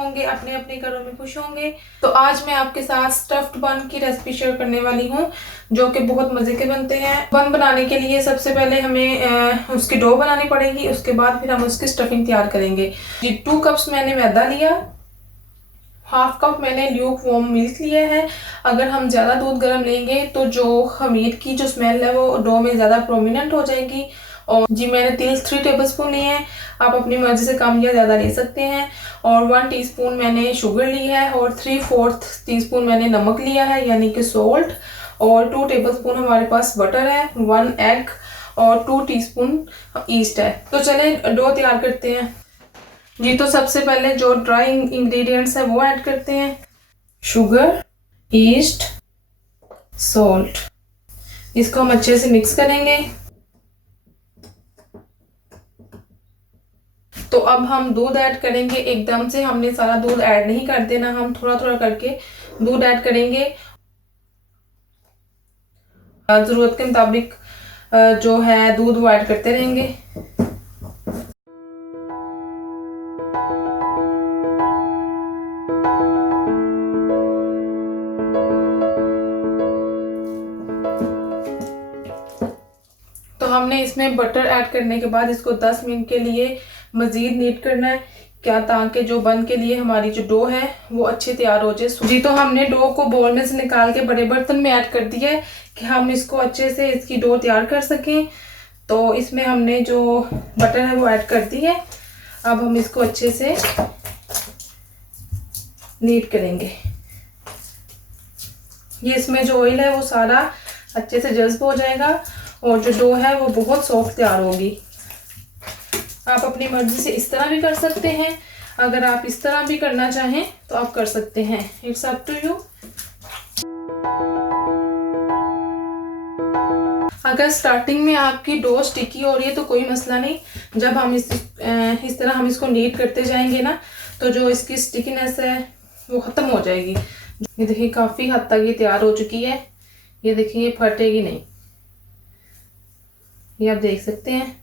होंगे, अपने अपने घरों में खुश होंगे। तो आज मैं आपके साथ स्टफ्ड बन की रेसिपी शेयर करने वाली हूँ, जो कि बहुत मज़े के बनते हैं। बन बनाने के लिए सबसे पहले हमें उसकी डो बनानी पड़ेगी, उसके बाद फिर हम उसकी स्टफिंग तैयार करेंगे। जी 2 कप्स मैंने मैदा लिया, 1/2 कप मैंने ल्यूक वार्म मिल्क लिया है। अगर हम ज़्यादा दूध गर्म लेंगे तो जो खमीर की जो स्मेल है वो डो में ज़्यादा प्रोमिनेंट हो जाएगी। और जी मैंने तिल 3 टेबलस्पून लिए हैं, आप अपनी मर्जी से कम या ज़्यादा ले सकते हैं। और 1 टीस्पून मैंने शुगर ली है और 3/4 टीस्पून मैंने नमक लिया है, यानी कि सोल्ट। और 2 टेबलस्पून हमारे पास बटर है, 1 एग और 2 टीस्पून ईस्ट है। तो चलें डो तैयार करते हैं। जी तो सबसे पहले जो ड्राई इंग्रेडिएंट्स है वो ऐड करते हैं, शुगर, ईस्ट, सॉल्ट। इसको हम अच्छे से मिक्स करेंगे। तो अब हम दूध ऐड करेंगे, एकदम से हमने सारा दूध ऐड नहीं कर देना, हम थोड़ा थोड़ा करके दूध ऐड करेंगे। जरूरत के मुताबिक जो है दूध वो ऐड करते रहेंगे। तो हमने इसमें बटर ऐड करने के बाद इसको 10 मिनट के लिए मज़ीद नीट करना है, क्या ताकि जो बन के लिए हमारी जो डो है वो अच्छी तैयार हो जाए। जी तो हमने डो को बोल में से निकाल के बड़े बर्तन में ऐड कर दिया है कि हम इसको अच्छे से इसकी डो तैयार कर सकें। तो इसमें हमने जो बटर है वो ऐड कर दी है। अब हम इसको अच्छे से नीट करेंगे। ये इसमें जो ऑयल है वो सारा अच्छे से जज्ब हो जाएगा और जो डो है वो बहुत सॉफ्ट तैयार होगी। आप अपनी मर्जी से इस तरह भी कर सकते हैं, अगर आप इस तरह भी करना चाहें तो आप कर सकते हैं, इट्स अप टू यू। अगर स्टार्टिंग में आपकी डो स्टिकी हो रही है तो कोई मसला नहीं, जब हम इस तरह हम इसको नीट करते जाएंगे ना तो जो इसकी स्टिकीनेस है वो ख़त्म हो जाएगी। ये देखिए काफ़ी हद तक ये तैयार हो चुकी है, ये देखिए ये फटेगी नहीं, ये आप देख सकते हैं।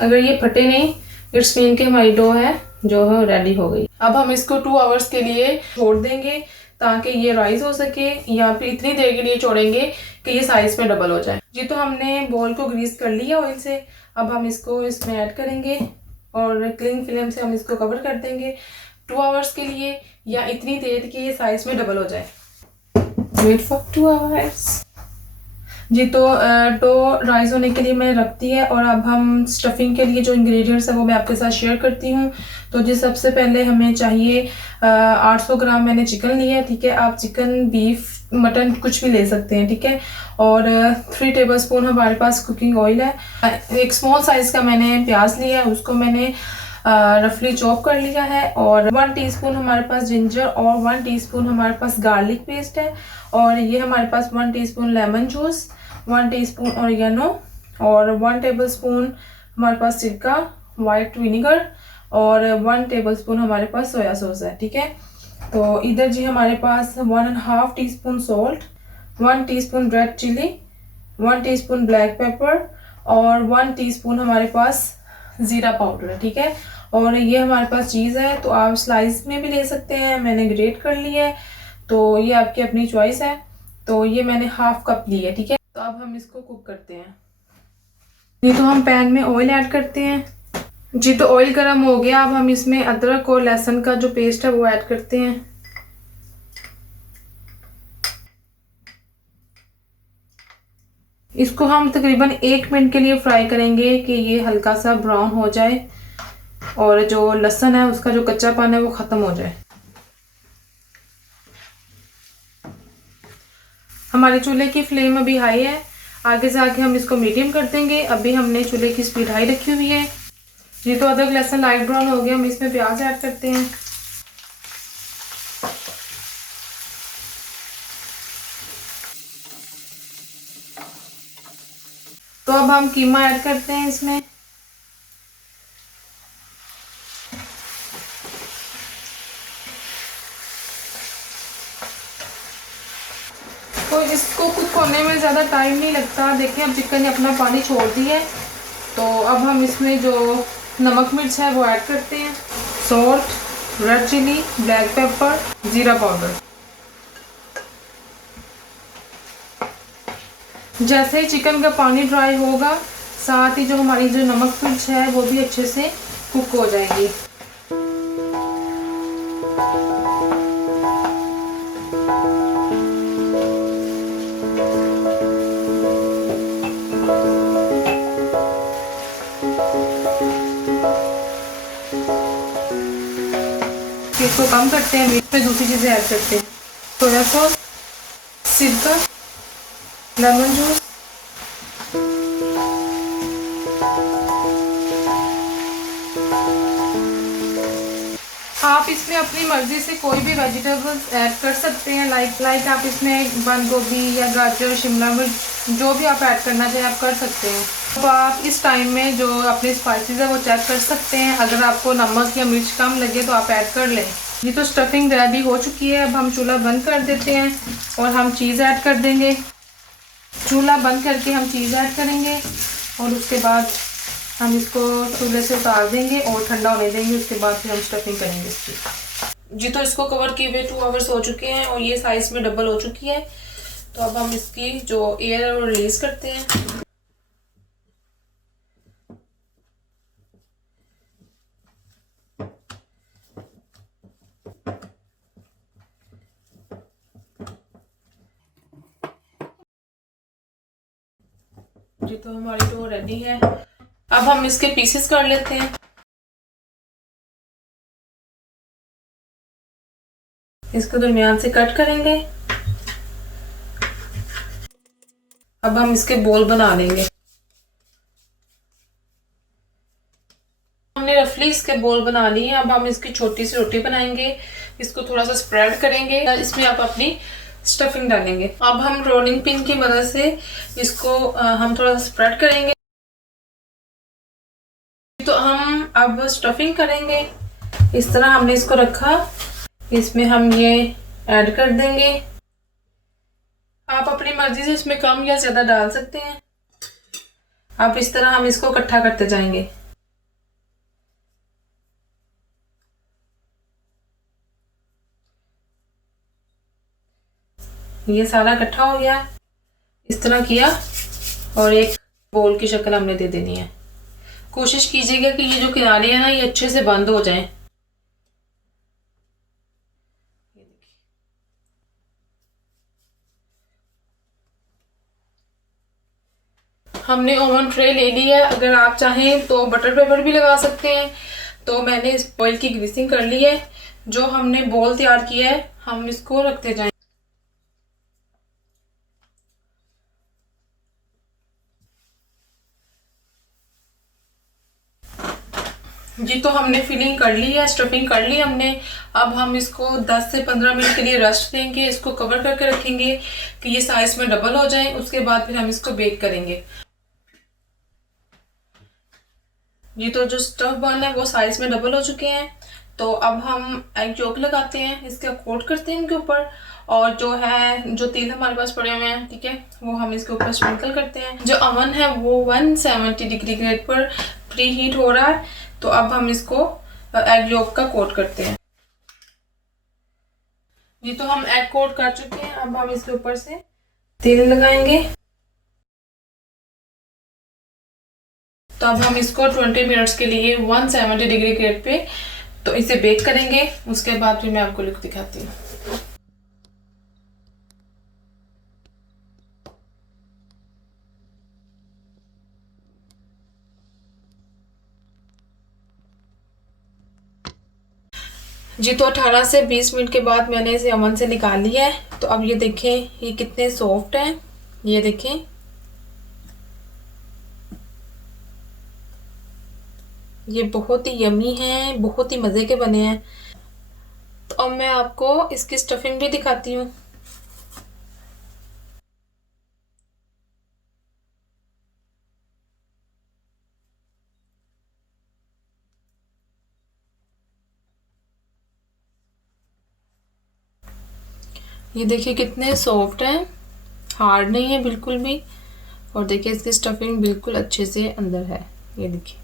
अगर ये फटे नहीं इट्स मीन के हमारी डो है जो है रेडी हो गई। अब हम इसको 2 आवर्स के लिए छोड़ देंगे ताकि ये राइज हो सके, या फिर इतनी देर के लिए छोड़ेंगे कि ये साइज में डबल हो जाए। जी तो हमने बॉल को ग्रीस कर लिया ऑयल से। अब हम इसको इसमें ऐड करेंगे और क्लिंग फिल्म से हम इसको कवर कर देंगे 2 आवर्स के लिए, या इतनी देर कि ये साइज में डबल हो जाए। Wait for 2 hours. जी तो डो राइस होने के लिए मैंने रख दी है। और अब हम स्टफिंग के लिए जो इंग्रेडिएंट्स है वो मैं आपके साथ शेयर करती हूँ। तो जी सबसे पहले हमें चाहिए 800 ग्राम मैंने चिकन लिया है, ठीक है। आप चिकन, बीफ, मटन कुछ भी ले सकते हैं, ठीक है। और 3 टेबलस्पून हमारे पास कुकिंग ऑयल है। एक स्मॉल साइज़ का मैंने प्याज लिया है, उसको मैंने रफली चॉप कर लिया है। और 1 टीस्पून हमारे पास जिंजर और 1 टीस्पून हमारे पास गार्लिक पेस्ट है। और ये हमारे पास 1 teaspoon lemon juice, 1 teaspoon oregano और 1 टेबलस्पून हमारे पास सिरका, वाइट विनीगर और 1 टेबलस्पून हमारे पास सोया सॉस है, ठीक है। तो इधर जी हमारे पास 1.5 teaspoon salt, 1 teaspoon red chilli, 1 teaspoon black pepper और 1 टीस्पून हमारे पास ज़ीरा पाउडर है, ठीक है। और ये हमारे पास चीज़ है, तो आप स्लाइस में भी ले सकते हैं, मैंने ग्रेट कर ली है, तो ये आपकी अपनी चॉइस है। तो ये मैंने 1/2 कप ली है, ठीक है। तो अब हम इसको कुक करते हैं। ये तो हम पैन में ऑयल ऐड करते हैं। जी तो ऑयल गर्म हो गया, अब हम इसमें अदरक और लहसुन का जो पेस्ट है वो ऐड करते हैं। इसको हम तकरीबन 1 मिनट के लिए फ्राई करेंगे कि ये हल्का सा ब्राउन हो जाए और जो लहसुन है उसका जो कच्चापन है वो ख़त्म हो जाए। हमारे चूल्हे की फ्लेम अभी हाई है, आगे से आके हम इसको मीडियम कर देंगे। अभी हमने चूल्हे की स्पीड हाई रखी हुई है। ये तो अदरक लहसुन लाइट ब्राउन हो गया, हम इसमें प्याज ऐड करते हैं। तो अब हम कीमा ऐड करते हैं इसमें। तो इसको कुक होने में ज़्यादा टाइम नहीं लगता। देखिए अब चिकन ने अपना पानी छोड़ दिया है, तो अब हम इसमें जो नमक मिर्च है वो ऐड करते हैं, salt, red chilli, black pepper, ज़ीरा पाउडर। जैसे ही चिकन का पानी ड्राई होगा, साथ ही जो हमारी जो नमक मिर्च है वो भी अच्छे से कुक हो जाएगी। इसको कम करते हैं, बीच में दूसरी चीज़ें ऐड करते हैं। सोया सॉस, सिरका, लेमन जूस, आप इसमें अपनी मर्ज़ी से कोई भी वेजिटेबल्स ऐड कर सकते हैं। लाइक आप इसमें बंद गोभी या गाजर, शिमला मिर्च जो भी आप ऐड करना चाहें आप कर सकते हैं। तो आप इस टाइम में जो अपने स्पाइसेस है वो चेक कर सकते हैं। अगर आपको नमक या मिर्च कम लगे तो आप ऐड कर लें। ये तो स्टफिंग रेडी हो चुकी है। अब हम चूल्हा बंद कर देते हैं और हम चीज़ ऐड कर देंगे। चूल्हा बंद करके हम चीज़ ऐड करेंगे और उसके बाद हम इसको चूल्हे से उतार देंगे और ठंडा होने देंगे। उसके बाद फिर हम स्टफिंग करेंगे इसकी। जी तो इसको कवर किए हुए 2 आवर्स हो चुके हैं और ये साइज़ में डबल हो चुकी है। तो अब हम इसकी जो एयर है वो रिलीज़ करते हैं। जी तो हमारी डो रेडी है। अब हम इसके पीसेस कर लेते हैं। इसको दरमियान से कट करेंगे। अब हम इसके बॉल बना लेंगे। हमने रफली इसके बॉल बना लिए हैं। अब हम इसकी छोटी सी रोटी बनाएंगे। इसको थोड़ा सा स्प्रेड करेंगे। इसमें आप अपनी स्टफिंग डालेंगे। अब हम रोलिंग पिन की मदद से इसको हम थोड़ा सा स्प्रेड करेंगे। तो हम अब स्टफिंग करेंगे। इस तरह हमने इसको रखा। इसमें हम ये ऐड कर देंगे। आप अपनी मर्जी से इसमें कम या ज़्यादा डाल सकते हैं। अब इस तरह हम इसको इकट्ठा करते जाएंगे। ये सारा इकट्ठा हो गया। इस तरह किया और एक बोल की शक्ल हमने दे देनी है। कोशिश कीजिएगा कि ये जो किनारे हैं ना ये अच्छे से बंद हो जाएं। हमने ओवन ट्रे ले ली है। अगर आप चाहें तो बटर पेपर भी लगा सकते हैं। तो मैंने इस ऑयल की ग्रीसिंग कर ली है। जो हमने बॉल तैयार किया है हम इसको रखते जाएं। जी तो हमने फिलिंग कर ली है, स्टफिंग कर ली हमने। अब हम इसको 10 से 15 मिनट के लिए रेस्ट देंगे। इसको कवर करके रखेंगे कि ये साइज में डबल हो जाए। उसके बाद फिर हम इसको बेक करेंगे। ये तो जो स्टफ बन है वो साइज में डबल हो चुके हैं। तो अब हम एग योक लगाते हैं, इसका कोट करते हैं इनके ऊपर। और जो है जो तेल हमारे पास पड़े हुए हैं, ठीक है, वो हम इसके ऊपर स्प्रिंकल करते हैं। जो अवन है वो 170 डिग्री ग्रेड पर प्री हीट हो रहा है। तो अब हम इसको एग योक का कोट करते हैं। ये तो हम एग कोट कर चुके हैं। अब हम इसके ऊपर से तेल लगाएंगे। तो अब हम इसको 20 मिनट्स के लिए 170 डिग्री ग्रेड पे तो इसे बेक करेंगे। उसके बाद फिर मैं आपको लुक दिखाती हूँ। जी तो 18 से 20 मिनट के बाद मैंने इसे अवन से निकाल लिया है। तो अब ये देखें ये कितने सॉफ्ट हैं। ये देखें, ये बहुत ही यमी हैं, बहुत ही मज़े के बने हैं। तो अब मैं आपको इसकी स्टफिंग भी दिखाती हूँ। ये देखिए कितने सॉफ्ट हैं, हार्ड नहीं है बिल्कुल भी। और देखिए इसकी स्टफिंग बिल्कुल अच्छे से अंदर है। ये देखिए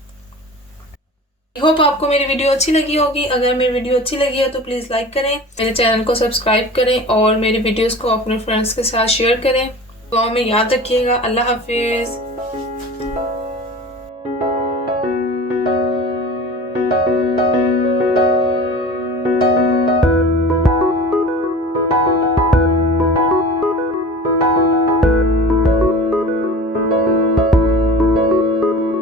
आई होप आपको मेरी वीडियो अच्छी लगी होगी। अगर मेरी वीडियो अच्छी लगी है तो प्लीज़ लाइक करें, मेरे चैनल को सब्सक्राइब करें और मेरी वीडियोस को अपने फ्रेंड्स के साथ शेयर करें। दुआ में याद रखिएगा। अल्लाह हाफिज़।